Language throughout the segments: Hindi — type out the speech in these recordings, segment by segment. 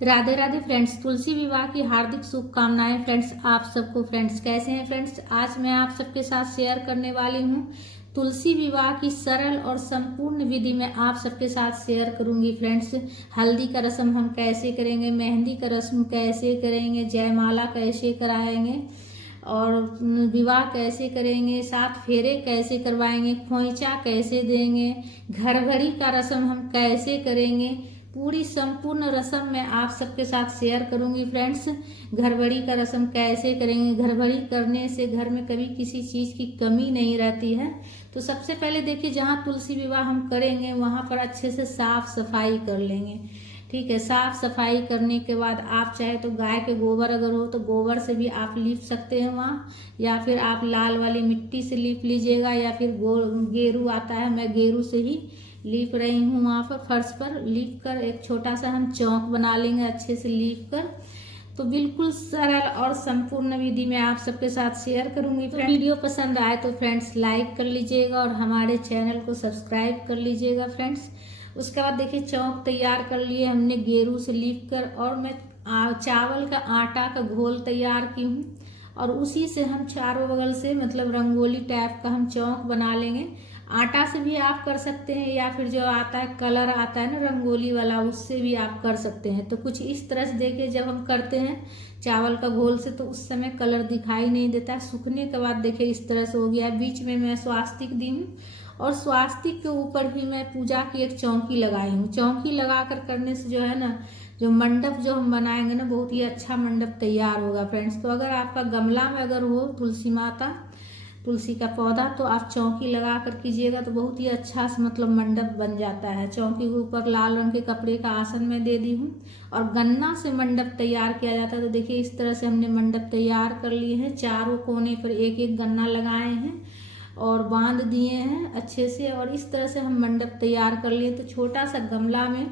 राधे राधे फ्रेंड्स, तुलसी विवाह की हार्दिक शुभकामनाएं फ्रेंड्स। आप सबको फ्रेंड्स कैसे हैं फ्रेंड्स। आज मैं आप सबके साथ शेयर करने वाली हूं तुलसी विवाह की सरल और संपूर्ण विधि में आप सबके साथ शेयर करूंगी फ्रेंड्स। हल्दी का रस्म हम कैसे करेंगे, मेहंदी का रस्म कैसे करेंगे, जयमाला कैसे कराएंगे और विवाह कैसे करेंगे, 7 फेरे कैसे करवाएंगे, खोइचा कैसे देंगे, घरघड़ी का रस्म हम कैसे करेंगे, पूरी संपूर्ण रस्म मैं आप सबके साथ शेयर करूंगी फ्रेंड्स। घरघड़ी का रस्म कैसे करेंगे, घरघड़ी करने से घर में कभी किसी चीज़ की कमी नहीं रहती है। तो सबसे पहले देखिए, जहाँ तुलसी विवाह हम करेंगे वहाँ पर अच्छे से साफ सफाई कर लेंगे। ठीक है, साफ सफाई करने के बाद आप चाहे तो गाय के गोबर अगर हो तो गोबर से भी आप लीप सकते हैं वहाँ, या फिर आप लाल वाली मिट्टी से लीप लीजिएगा, या फिर गेरू आता है, मैं गेरू से ही लीप रही हूँ। वहाँ पर फर्श पर लीप कर एक छोटा सा हम चौक बना लेंगे अच्छे से लीप कर। तो बिल्कुल सरल और संपूर्ण विधि में आप सबके साथ शेयर करूंगी। तो वीडियो पसंद आए तो फ्रेंड्स लाइक कर लीजिएगा और हमारे चैनल को सब्सक्राइब कर लीजिएगा फ्रेंड्स। उसके बाद देखिए, चौक तैयार कर लिए हमने गेरू से लीप कर, और मैं चावल का आटा का घोल तैयार की हूँ, और उसी से हम चारों बगल से मतलब रंगोली टाइप का हम चौक बना लेंगे। आटा से भी आप कर सकते हैं, या फिर जो आता है कलर आता है ना रंगोली वाला, उससे भी आप कर सकते हैं। तो कुछ इस तरह से देखिए, जब हम करते हैं चावल का घोल से तो उस समय कलर दिखाई नहीं देता। सूखने के बाद देखिए इस तरह से हो गया है। बीच में मैं स्वास्तिक दी हूँ, और स्वास्तिक के ऊपर भी मैं पूजा की एक चौकी लगाई हूँ। चौकी लगा कर करने से जो है ना, जो मंडप जो हम बनाएंगे ना, बहुत ही अच्छा मंडप तैयार होगा फ्रेंड्स। तो अगर आपका गमला में अगर हो तुलसी माता, तुलसी का पौधा, तो आप चौकी लगा कर कीजिएगा तो बहुत ही अच्छा से मतलब मंडप बन जाता है। चौकी के ऊपर लाल रंग के कपड़े का आसन मैं दे दी हूँ, और गन्ना से मंडप तैयार किया जाता है। तो देखिए इस तरह से हमने मंडप तैयार कर लिए हैं। चारों कोने पर एक एक गन्ना लगाए हैं और बांध दिए हैं अच्छे से, और इस तरह से हम मंडप तैयार कर लिए। तो छोटा सा गमला में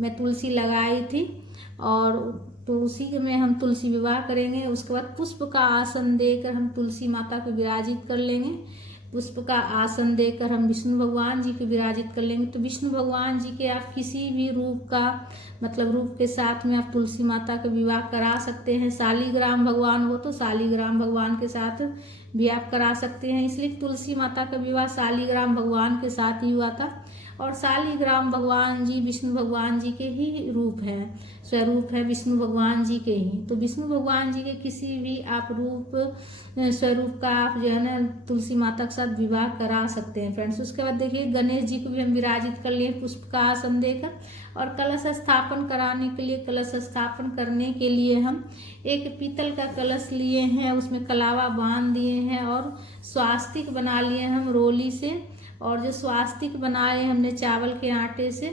मैं तुलसी लगाई थी, और तो उसी में हम तुलसी विवाह करेंगे। उसके बाद पुष्प का आसन देकर हम तुलसी माता को विराजित कर लेंगे। पुष्प का आसन देकर हम विष्णु भगवान जी को विराजित कर लेंगे। तो विष्णु भगवान जी के आप किसी भी रूप का मतलब रूप के साथ में आप तुलसी माता का विवाह करा सकते हैं। शालिग्राम भगवान हो तो शालिग्राम भगवान के साथ भी आप करा सकते हैं। इसलिए तुलसी माता का विवाह शालिग्राम भगवान के साथ ही हुआ था, और शालिग्राम भगवान जी विष्णु भगवान जी के ही रूप है, स्वरूप है विष्णु भगवान जी के ही। तो विष्णु भगवान जी के किसी भी आप रूप स्वरूप का आप जो है ना तुलसी माता के साथ विवाह करा सकते हैं फ्रेंड्स। उसके बाद देखिए, गणेश जी को भी हम विराजित कर लिए पुष्प का आसन देकर, और कलश स्थापन कराने के लिए, कलश स्थापन करने के लिए हम एक पीतल का कलश लिए हैं, उसमें कलावा बांध दिए हैं, और स्वास्तिक बना लिए हम रोली से। और जो स्वास्तिक बनाए हमने चावल के आटे से,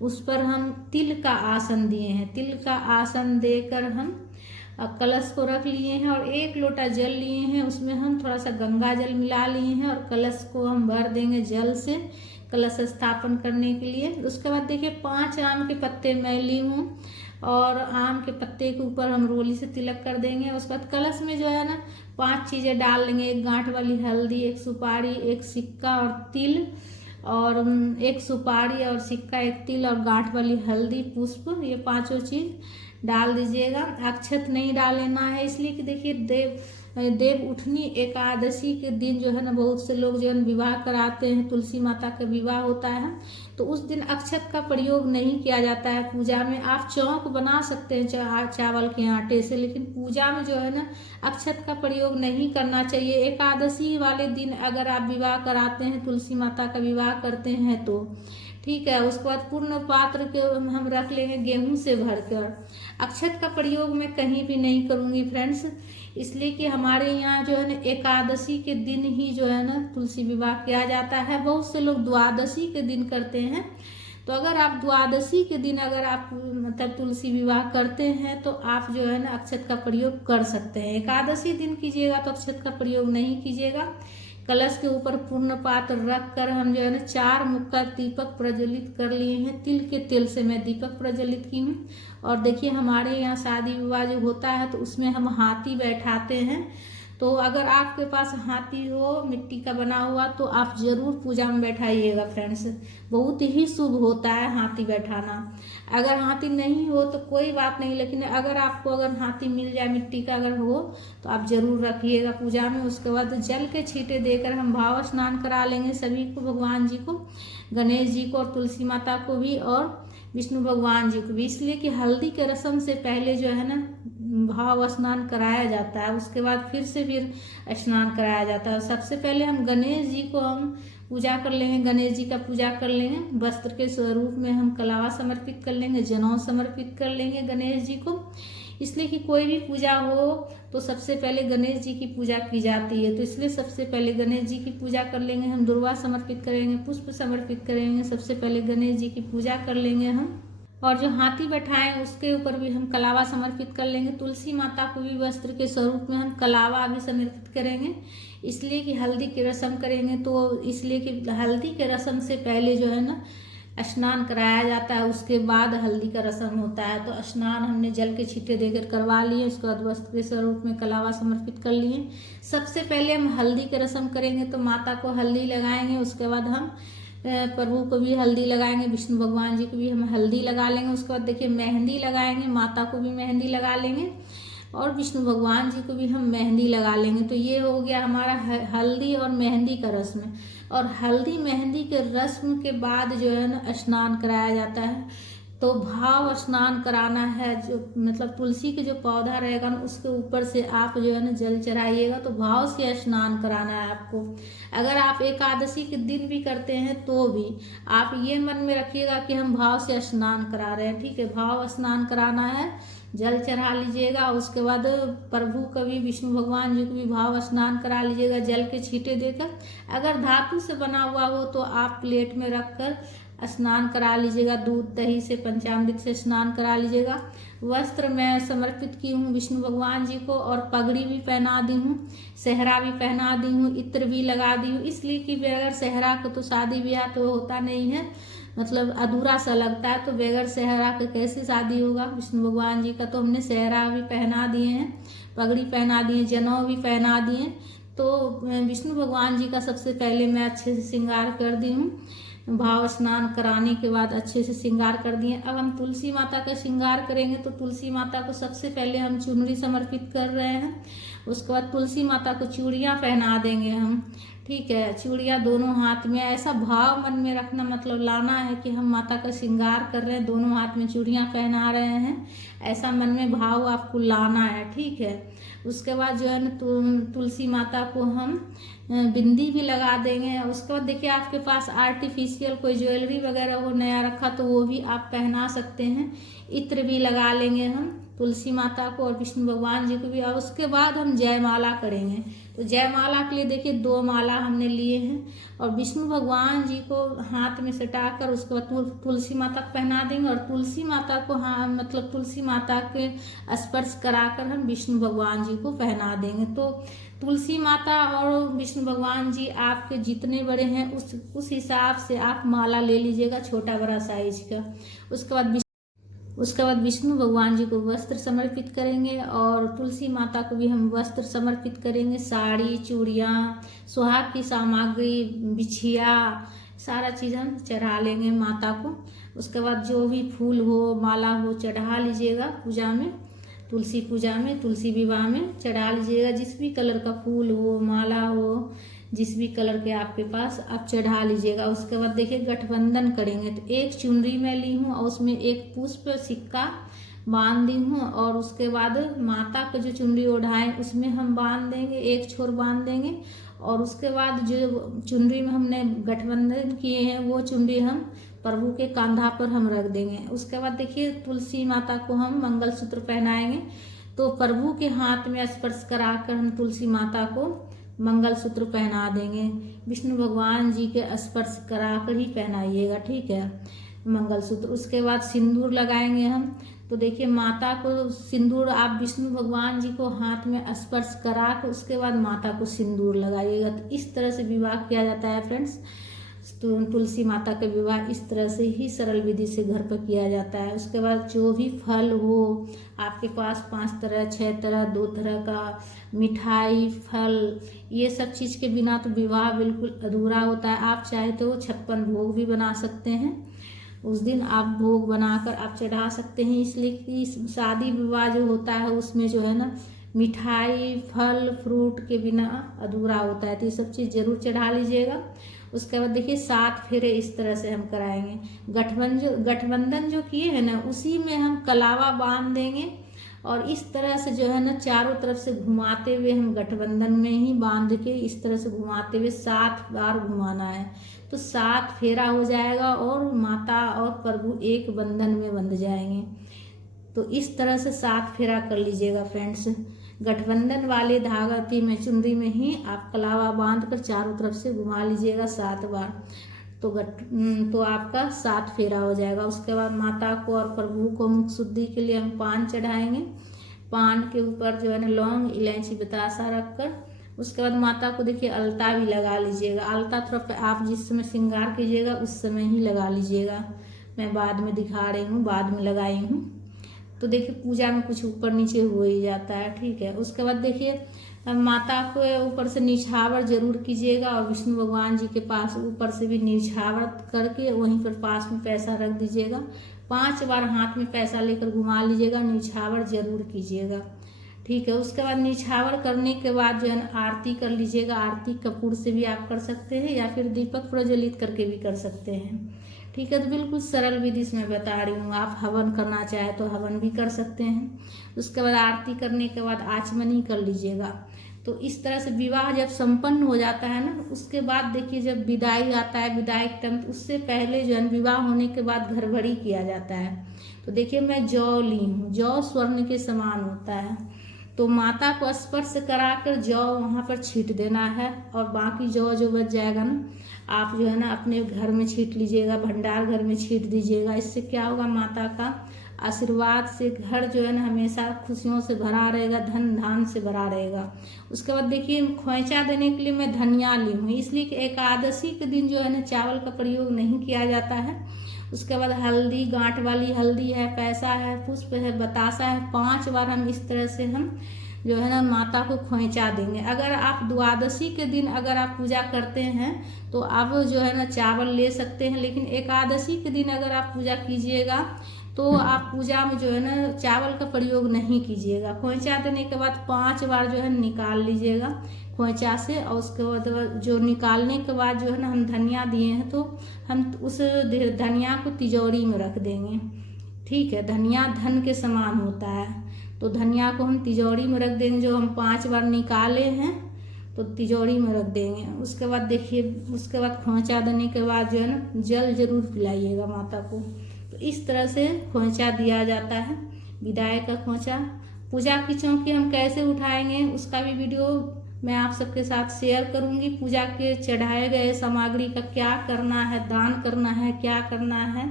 उस पर हम तिल का आसन दिए हैं। तिल का आसन देकर हम कलश को रख लिए हैं, और 1 लोटा जल लिए हैं, उसमें हम थोड़ा सा गंगा जल मिला लिए हैं, और कलश को हम भर देंगे जल से कलश स्थापन करने के लिए। उसके बाद देखिए, 5 आम के पत्ते मैं ली हूँ, और आम के पत्ते के ऊपर हम रोली से तिलक कर देंगे। उसके बाद कलश में जो है ना 5 चीज़ें डाल लेंगे। 1 गांठ वाली हल्दी, 1 सुपारी, 1 सिक्का और तिल, और 1 सुपारी और सिक्का, 1 तिल और गांठ वाली हल्दी, पुष्प, ये 5 चीज़ डाल दीजिएगा। अक्षत नहीं डालना है, इसलिए कि देखिए देव उठनी एकादशी के दिन जो है ना बहुत से लोग जो है विवाह कराते हैं, तुलसी माता का विवाह होता है, तो उस दिन अक्षत का प्रयोग नहीं किया जाता है पूजा में। आप चौक बना सकते हैं चावल के आटे से, लेकिन पूजा में जो है ना अक्षत का प्रयोग नहीं करना चाहिए। एकादशी वाले दिन अगर आप विवाह कराते हैं, तुलसी माता का विवाह करते हैं तो ठीक है। उसके बाद पूर्ण पात्र के हम रख लेंगे गेहूं से भरकर। अक्षत का प्रयोग मैं कहीं भी नहीं करूंगी फ्रेंड्स, इसलिए कि हमारे यहाँ जो है ना एकादशी के दिन ही जो है ना तुलसी विवाह किया जाता है। बहुत से लोग द्वादशी के दिन करते हैं, तो अगर आप द्वादशी के दिन अगर आप मतलब तुलसी विवाह करते हैं तो आप जो है ना अक्षत का प्रयोग कर सकते हैं। एकादशी दिन कीजिएगा तो अक्षत का प्रयोग नहीं कीजिएगा। कलश के ऊपर पूर्ण पात्र रख कर हम जो है ना 4 मुख का दीपक प्रज्वलित कर लिए हैं। तिल के तेल से मैं दीपक प्रज्वलित की हूँ। और देखिए, हमारे यहाँ शादी विवाह जो होता है तो उसमें हम हाथी बैठाते हैं, तो अगर आपके पास हाथी हो मिट्टी का बना हुआ तो आप जरूर पूजा में बैठाइएगा फ्रेंड्स, बहुत ही शुभ होता है हाथी बैठाना। अगर हाथी नहीं हो तो कोई बात नहीं, लेकिन अगर आपको अगर हाथी मिल जाए मिट्टी का अगर हो तो आप जरूर रखिएगा पूजा में। उसके बाद जल के छींटे देकर हम भाव स्नान करा लेंगे सभी को, भगवान जी को, गणेश जी को और तुलसी माता को भी और विष्णु भगवान जी को भी। इसलिए कि हल्दी के रस्म से पहले जो है ना भाव स्नान कराया जाता है, उसके बाद फिर स्नान कराया जाता है। सबसे पहले हम गणेश जी को हम पूजा कर लेंगे, गणेश जी का पूजा कर लेंगे, वस्त्र के स्वरूप में हम कलावा समर्पित कर लेंगे, जनेऊ समर्पित कर लेंगे गणेश जी को। इसलिए कि कोई भी पूजा हो तो सबसे पहले गणेश जी की पूजा की जाती है, तो इसलिए सबसे पहले गणेश जी की पूजा कर लेंगे हम, दुर्वा समर्पित करेंगे, पुष्प समर्पित करेंगे, सबसे पहले गणेश जी की पूजा कर लेंगे हम। और जो हाथी बैठाएं उसके ऊपर भी हम कलावा समर्पित कर लेंगे। तुलसी माता को भी वस्त्र के स्वरूप में हम कलावा भी समर्पित करेंगे, इसलिए कि हल्दी की रस्म करेंगे, तो इसलिए कि हल्दी के रस्म से पहले जो है ना स्नान कराया जाता है, उसके बाद हल्दी का रस्म होता है। तो स्नान हमने जल के छींटे देकर करवा लिए, उसके बाद वस्त्र के स्वरूप में कलावा समर्पित कर लिए। सबसे पहले हम हल्दी के रस्म करेंगे, तो माता को हल्दी लगाएंगे, उसके बाद हम प्रभु को भी हल्दी लगाएंगे, विष्णु भगवान जी को भी हम हल्दी लगा लेंगे। उसके बाद देखिए मेहंदी लगाएंगे, माता को भी मेहंदी लगा लेंगे और विष्णु भगवान जी को भी हम मेहंदी लगा लेंगे। तो ये हो गया हमारा हल्दी और मेहंदी का रस्म। और हल्दी मेहंदी के रस्म के बाद जो है ना स्नान कराया जाता है, तो भाव स्नान कराना है। जो मतलब तुलसी के जो पौधा रहेगा ना उसके ऊपर से आप जो है ना जल चढ़ाइएगा, तो भाव से स्नान कराना है आपको। अगर आप एकादशी के दिन भी करते हैं तो भी आप ये मन में रखिएगा कि हम भाव से स्नान करा रहे हैं, ठीक है। भाव स्नान कराना है, जल चढ़ा लीजिएगा, उसके बाद प्रभु का भी, विष्णु भगवान जी को भी भाव स्नान करा लीजिएगा जल के छींटे देकर। अगर धातु से बना हुआ हो तो आप प्लेट में रखकर स्नान करा लीजिएगा, दूध दही से पंचामृत से स्नान करा लीजिएगा। वस्त्र मैं समर्पित की हूँ विष्णु भगवान जी को और पगड़ी भी पहना दी हूँ, सेहरा भी पहना दी हूँ, इत्र भी लगा दी हूँ, इसलिए कि बगैर सेहरा को तो शादी ब्याह तो होता नहीं है, मतलब अधूरा सा लगता है। तो बगैर सेहरा के कैसे शादी होगा विष्णु भगवान जी का। तो हमने सेहरा भी पहना दिए हैं, पगड़ी पहना दिए, जनेऊ भी पहना दिए। तो विष्णु भगवान जी का सबसे पहले मैं अच्छे से श्रृंगार कर दी हूँ, भाव स्नान कराने के बाद अच्छे से श्रृंगार कर दिए। अब हम तुलसी माता का श्रृंगार करेंगे, तो तुलसी माता को सबसे पहले हम चुनरी समर्पित कर रहे हैं, उसके बाद तुलसी माता को चूड़ियाँ पहना देंगे हम, ठीक है। चूड़ियाँ दोनों हाथ में, ऐसा भाव मन में रखना, मतलब लाना है कि हम माता का श्रृंगार कर रहे हैं, दोनों हाथ में चूड़ियाँ पहना रहे हैं, ऐसा मन में भाव आपको लाना है, ठीक है। उसके बाद जो है ना तुलसी माता को हम बिंदी भी लगा देंगे। उसके बाद देखिए आपके पास आर्टिफिशियल कोई ज्वेलरी वगैरह हो नया रखा तो वो भी आप पहना सकते हैं। इत्र भी लगा लेंगे हम तुलसी माता को और विष्णु भगवान जी को भी। और उसके बाद हम जयमाला करेंगे, तो जयमाला के लिए देखिए 2 माला हमने लिए हैं और विष्णु भगवान जी को हाथ में सटाकर उसके बाद तुलसी माता को पहना देंगे और तुलसी माता को मतलब तुलसी माता के स्पर्श कराकर हम विष्णु भगवान जी को पहना देंगे। तो तुलसी माता और विष्णु भगवान जी आपके जितने बड़े हैं उस हिसाब से आप माला ले लीजिएगा, छोटा बड़ा साइज का। उसके बाद विष्णु भगवान जी को वस्त्र समर्पित करेंगे और तुलसी माता को भी हम वस्त्र समर्पित करेंगे, साड़ी, चूड़ियाँ, सुहाग की सामग्री, बिछिया, सारा चीज़ हम चढ़ा लेंगे माता को। उसके बाद जो भी फूल हो, माला हो, चढ़ा लीजिएगा पूजा में, तुलसी पूजा में, तुलसी विवाह में चढ़ा लीजिएगा। जिस भी कलर का फूल हो, माला हो, जिस भी कलर के आपके पास आप चढ़ा लीजिएगा। उसके बाद देखिए गठबंधन करेंगे, तो एक चुनरी मैं ली हूँ और उसमें एक पुष्प सिक्का बांध दी हूँ और उसके बाद माता का जो चुनरी ओढ़ाएं उसमें हम बांध देंगे, एक छोर बांध देंगे और उसके बाद जो चुनरी में हमने गठबंधन किए हैं वो चुनरी हम प्रभु के कंधा पर हम रख देंगे। उसके बाद देखिए तुलसी माता को हम मंगलसूत्र पहनाएंगे, तो प्रभु के हाथ में स्पर्श कराकर हम तुलसी माता को मंगलसूत्र पहना देंगे। विष्णु भगवान जी के स्पर्श कराकर ही पहनाइएगा, ठीक है, मंगलसूत्र। उसके बाद सिंदूर लगाएंगे हम, तो देखिए माता को सिंदूर आप विष्णु भगवान जी को हाथ में स्पर्श करा कर उसके बाद माता को सिंदूर लगाइएगा। तो इस तरह से विवाह किया जाता है फ्रेंड्स। तुलसी माता का विवाह इस तरह से ही सरल विधि से घर पर किया जाता है। उसके बाद जो भी फल हो आपके पास, 5 तरह 6 तरह 2 तरह का मिठाई, फल, ये सब चीज़ के बिना तो विवाह बिल्कुल अधूरा होता है। आप चाहे तो 56 भोग भी बना सकते हैं। उस दिन आप भोग बनाकर आप चढ़ा सकते हैं, इसलिए कि शादी विवाह जो होता है उसमें जो है ना मिठाई, फल, फ्रूट के बिना अधूरा होता है। तो ये सब चीज़ जरूर चढ़ा लीजिएगा। उसके बाद देखिए 7 फेरे इस तरह से हम कराएंगे। गठबंधन जो किए हैं ना उसी में हम कलावा बांध देंगे और इस तरह से जो है ना चारों तरफ से घुमाते हुए हम गठबंधन में ही बांध के इस तरह से घुमाते हुए 7 बार घुमाना है। तो 7 फेरा हो जाएगा और माता और प्रभु एक बंधन में बंध जाएंगे। तो इस तरह से 7 फेरा कर लीजिएगा फ्रेंड्स। गठबंधन वाले धागा में चुनरी में ही आप कलावा बांध कर चारों तरफ से घुमा लीजिएगा 7 बार। तो आपका 7 फेरा हो जाएगा। उसके बाद माता को और प्रभु को मुख शुद्धि के लिए हम पान चढ़ाएंगे। पान के ऊपर जो है ना लौंग, इलायची, बतासा रखकर उसके बाद माता को देखिए अलता भी लगा लीजिएगा। अलता थोड़ा आप जिस समय श्रृंगार कीजिएगा उस समय ही लगा लीजिएगा। मैं बाद में दिखा रही हूँ, बाद में लगाई हूँ। तो देखिए पूजा में कुछ ऊपर नीचे हो ही जाता है, ठीक है। उसके बाद देखिए माता को ऊपर से निछावर जरूर कीजिएगा और विष्णु भगवान जी के पास ऊपर से भी निछावर करके वहीं पर पास में पैसा रख दीजिएगा। 5 बार हाथ में पैसा लेकर घुमा लीजिएगा, निछावर जरूर कीजिएगा, ठीक है। उसके बाद निछावर करने के बाद जो है ना आरती कर लीजिएगा। आरती कपूर से भी आप कर सकते हैं या फिर दीपक प्रज्वलित करके भी कर सकते हैं, ठीक है। तो बिल्कुल सरल विधि से मैं बता रही हूँ। आप हवन करना चाहे तो हवन भी कर सकते हैं। उसके बाद आरती करने के बाद आचमनी कर लीजिएगा। तो इस तरह से विवाह जब संपन्न हो जाता है ना उसके बाद देखिए जब विदाई आता है, विदाई के टाइम उससे पहले जो है विवाह होने के बाद घरभरी किया जाता है। तो देखिए मैं जौ ली हूँ, जौ स्वर्ण के समान होता है। तो माता को स्पर्श कराकर जौ वहाँ पर छींट देना है और बाकी जौ जो बच जाएगा ना आप जो है ना अपने घर में छींट लीजिएगा, भंडार घर में छींट दीजिएगा। इससे क्या होगा, माता का आशीर्वाद से घर जो है ना हमेशा खुशियों से भरा रहेगा, धन धान से भरा रहेगा। उसके बाद देखिए खोइचा देने के लिए मैं धनिया ली हूँ, इसलिए कि एकादशी के दिन जो है ना चावल का प्रयोग नहीं किया जाता है। उसके बाद हल्दी, गांठ वाली हल्दी है, पैसा है, पुष्प है, बतासा है, 5 बार हम इस तरह से हम जो है ना माता को खोइचा देंगे। अगर आप द्वादशी के दिन अगर आप पूजा करते हैं तो आप जो है ना चावल ले सकते हैं, लेकिन एकादशी के दिन अगर आप पूजा कीजिएगा तो आप पूजा में जो है ना चावल का प्रयोग नहीं कीजिएगा। खोइचा देने के बाद 5 बार जो है निकाल लीजिएगा खोइचा से। और उसके बाद जो निकालने के बाद जो है ना हम धनिया दिए हैं तो हम उस धनिया को तिजोरी में रख देंगे, ठीक है। धनिया धन के समान होता है, तो धनिया को हम तिजोरी में रख देंगे। जो हम 5 बार निकाले हैं तो तिजोरी में रख देंगे। उसके बाद देखिए उसके बाद खोइचा देने के बाद जो है ना जल जरूर पिलाइएगा माता को। तो इस तरह से खोइचा दिया जाता है, विदाई का खोइचा। पूजा की चौकी हम कैसे उठाएंगे उसका भी वीडियो मैं आप सबके साथ शेयर करूंगी। पूजा के चढ़ाए गए सामग्री का क्या करना है, दान करना है, क्या करना है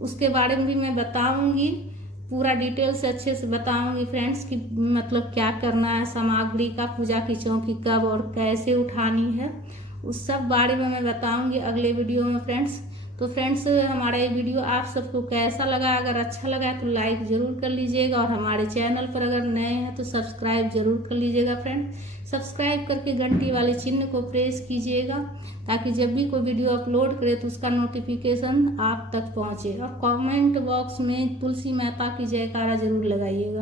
उसके बारे में भी मैं बताऊंगी। पूरा डिटेल से अच्छे से बताऊंगी फ्रेंड्स कि मतलब क्या करना है सामग्री का, पूजा की चौकी कब और कैसे उठानी है, उस सब बारे में मैं बताऊंगी अगले वीडियो में फ्रेंड्स। तो फ्रेंड्स हमारा ये वीडियो आप सबको कैसा लगा, अगर अच्छा लगा तो लाइक ज़रूर कर लीजिएगा और हमारे चैनल पर अगर नए हैं तो सब्सक्राइब जरूर कर लीजिएगा फ्रेंड। सब्सक्राइब करके घंटी वाले चिन्ह को प्रेस कीजिएगा ताकि जब भी कोई वीडियो अपलोड करे तो उसका नोटिफिकेशन आप तक पहुंचे। और कमेंट बॉक्स में तुलसी माता की जयकारा जरूर लगाइएगा।